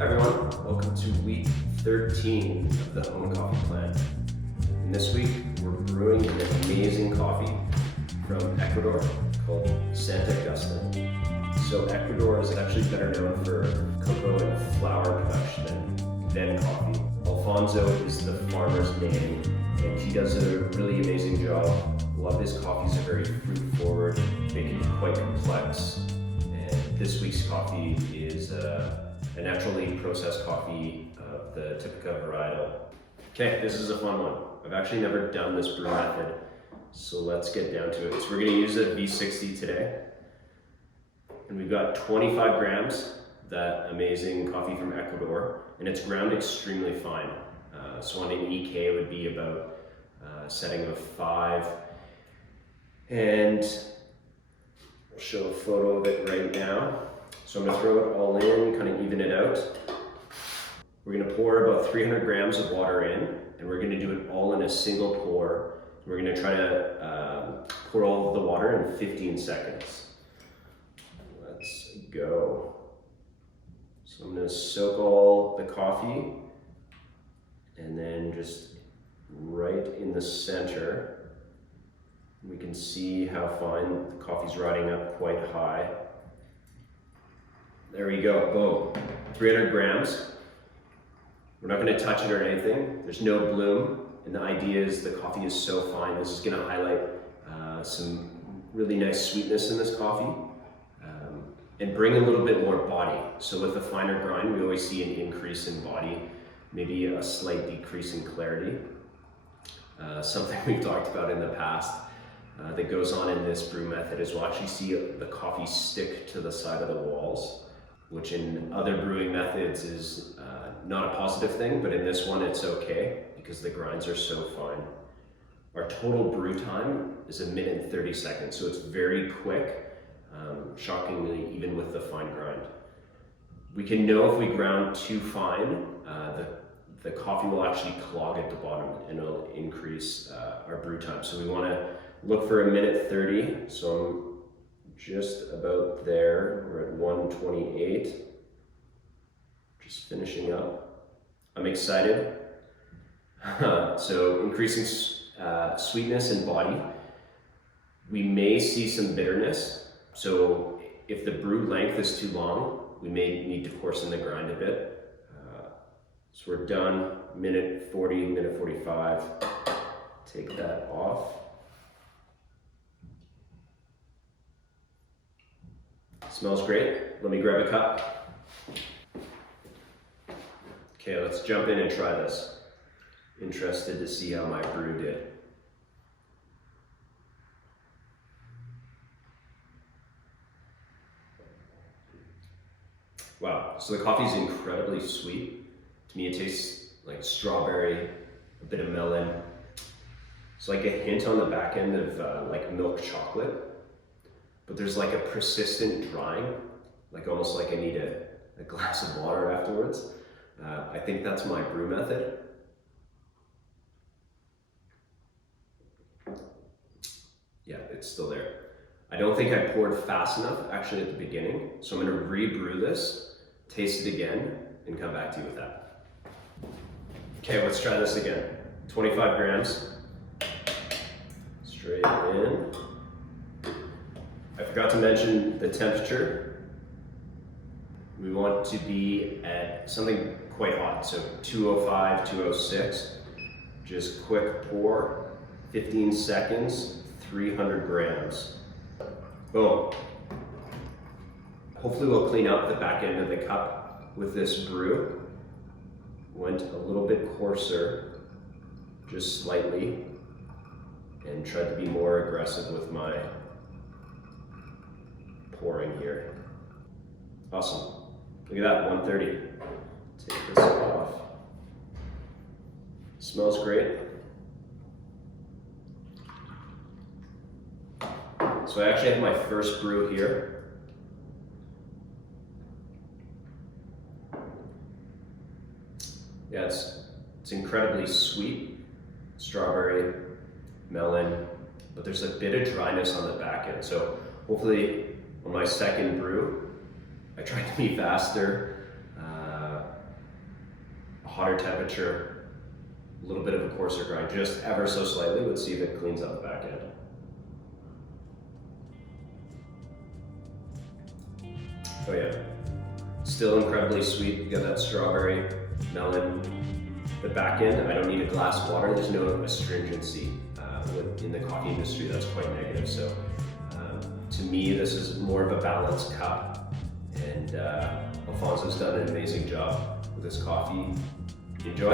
Hi everyone, welcome to week 13 of the Home Coffee Plan. And this week we're brewing an amazing coffee from Ecuador called Augustin. So Ecuador is actually better known for cocoa and flour production than coffee. Alfonso is the farmer's name and he does a really amazing job. A lot of his coffees are very fruit forward, they can be quite complex. And this week's coffee is a naturally processed coffee of the Typica varietal. Okay, this is a fun one. I've actually never done this brew method, so let's get down to it. So we're gonna use a V60 today. And we've got 25 grams, that amazing coffee from Ecuador, and it's ground extremely fine. So on an EK it would be about a setting of 5. And I'll show a photo of it right now. So I'm gonna throw it all in, kind of even it out. We're gonna pour about 300 grams of water in, and we're gonna do it all in a single pour. We're gonna try to pour all of the water in 15 seconds. Let's go. So I'm gonna soak all the coffee, and then just right in the center, we can see how fine the coffee's riding up quite high. There we go, boom, 300 grams. We're not gonna touch it or anything. There's no bloom, and the idea is the coffee is so fine. This is gonna highlight some really nice sweetness in this coffee and bring a little bit more body. So with a finer grind, we always see an increase in body, maybe a slight decrease in clarity. Something we've talked about in the past that goes on in this brew method is we'll actually see the coffee stick to the side of the walls, which in other brewing methods is not a positive thing, but in this one it's okay because the grinds are so fine. Our total brew time is 1 minute and 30 seconds, so it's very quick, shockingly, even with the fine grind. We can know if we ground too fine, the coffee will actually clog at the bottom and it'll increase our brew time. So we want to look for 1 minute 30, so I'm just about there. We're at 128, just finishing up. I'm excited. So increasing sweetness and body. We may see some bitterness. So if the brew length is too long, we may need to coarsen the grind a bit. So we're done, minute 40, minute 45. Take that off. Smells great. Let me grab a cup. Okay, let's jump in and try this. Interested to see how my brew did. Wow, so the coffee is incredibly sweet. To me, it tastes like strawberry, a bit of melon. It's like a hint on the back end of like milk chocolate, but there's like a persistent drying, like almost like I need a glass of water afterwards. I think that's my brew method. Yeah, it's still there. I don't think I poured fast enough actually at the beginning, so I'm gonna re-brew this, taste it again, and come back to you with that. Okay, let's try this again. 25 grams, straight in. I forgot to mention the temperature. We want to be at something quite hot, so 205, 206. Just quick pour, 15 seconds, 300 grams. Boom. Hopefully we'll clean up the back end of the cup with this brew. Went a little bit coarser, just slightly, and tried to be more aggressive with my pouring here. Awesome. Look at that, 130. Take this off. Smells great. So I actually have my first brew here. Yeah, it's incredibly sweet, strawberry, melon, but there's a bit of dryness on the back end. So hopefully on my second brew, I tried to be faster, hotter temperature, a little bit of a coarser grind, just ever so slightly. Let's see if it cleans up the back end. Oh yeah, still incredibly sweet. You got that strawberry, melon. The back end, I don't need a glass of water. There's no astringency in the coffee industry. That's quite negative. So to me, this is more of a balanced cup, and Alfonso's done an amazing job with this coffee. Enjoy.